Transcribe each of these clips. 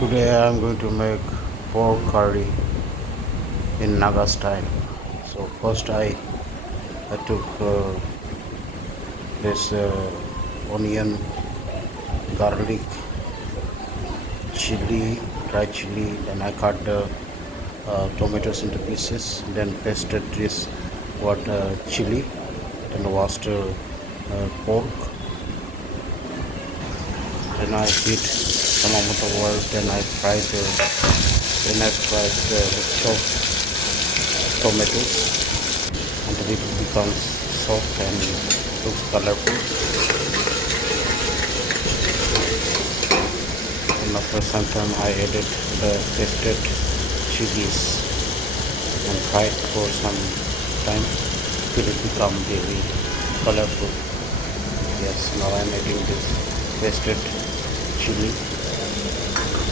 Today I am going to make pork curry in Naga style. So first I took this onion, garlic, chili, dry chili, then I cut the tomatoes into pieces, then pasted this chili, then washed pork, then I heat some amount of oil, then I fried the chopped tomatoes until it becomes soft and looks colorful. And after some time I added the pasted chilies and fried for some time till it become very colorful. Yes, now I am adding this pasted chili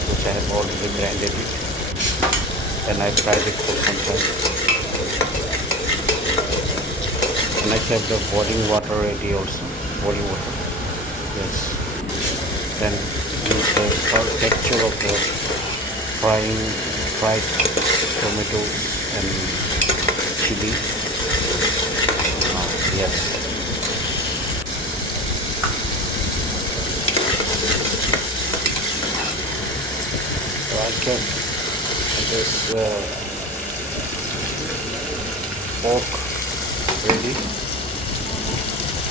which I have already grinded it, and I fried it for some time. And I kept the boiling water ready also. Boiling water. Yes. Then with the texture of the fried tomato and chili. Yes. So I kept this pork ready.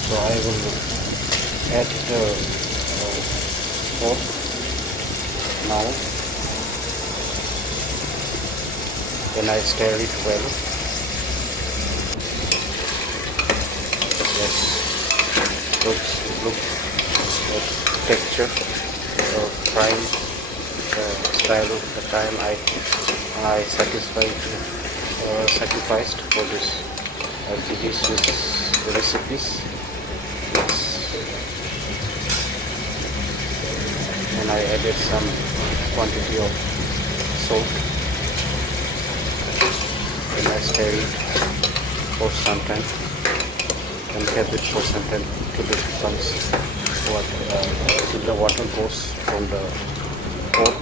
So I will add the pork now. Then I stir it well. Yes, look at texture. So frying style of the time I sacrificed for this delicious recipes. Yes. And I added some quantity of salt, and I stir it for some time and kept it for some time till it becomes till the water goes from the pork.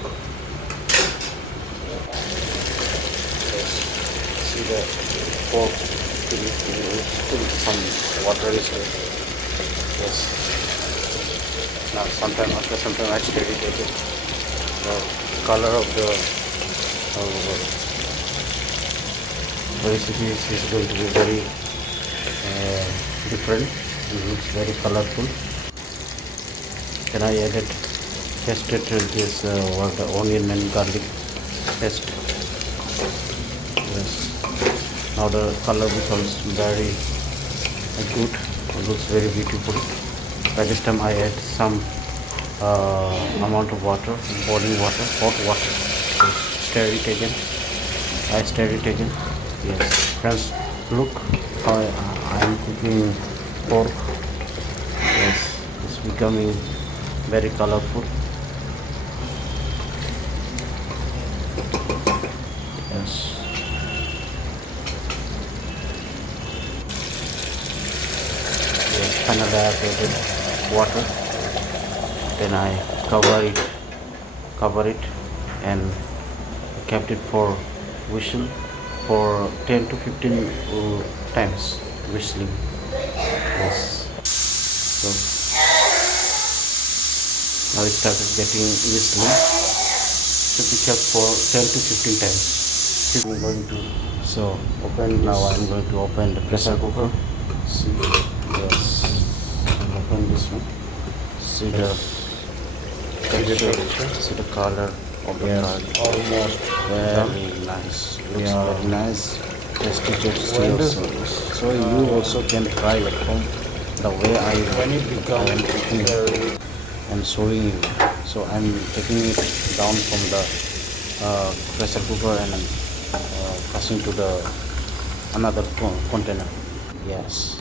Yes. See the pork still some water is there. Yes. Now after some time I stir it again. The color of the recipe is going to be very different. It looks very colorful. Then I added pasted this the onion and garlic paste. Yes. Now the color becomes very good. It looks very beautiful. By this time I add some amount of water, boiling water, hot water. So stir it again. I stir it again. Yes. Friends, look how I am cooking pork. Yes, it's becoming very colorful. Yes. Yes, finally I have added water. Then I cover it and kept it for whistle for 10 to 15 times whistling. Yes. So now it started getting whistling. Should be kept for 10 to 15 times. I'm going to now I'm going to open the pressure cooker. See, yes, I'll open this one. See the texture, see the color of the curry. Almost very nice. Looks very nice. Tasty also. So you also can try at home the way I am cooking and showing you. So I'm taking it down from the pressure cooker and passing to the another container. Yes.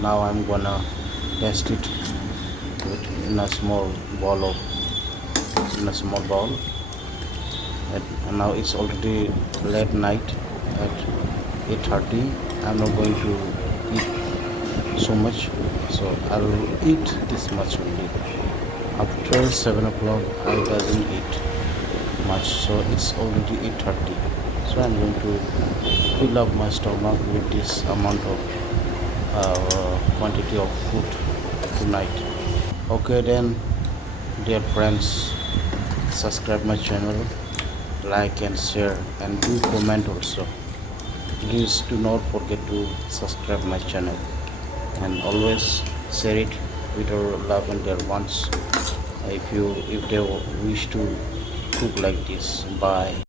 Now I'm gonna test it in a small bowl. And now it's already late night at 8:30. I'm not going to eat so much, so I will eat this much only. After 7 o'clock I doesn't eat. much, so it's already 8:30. So I'm going to fill up my stomach with this amount of quantity of food tonight. Okay then, dear friends, subscribe my channel, like and share, and do comment also. Please do not forget to subscribe my channel and always share it with your love and dear ones if they wish to cook like this. Bye.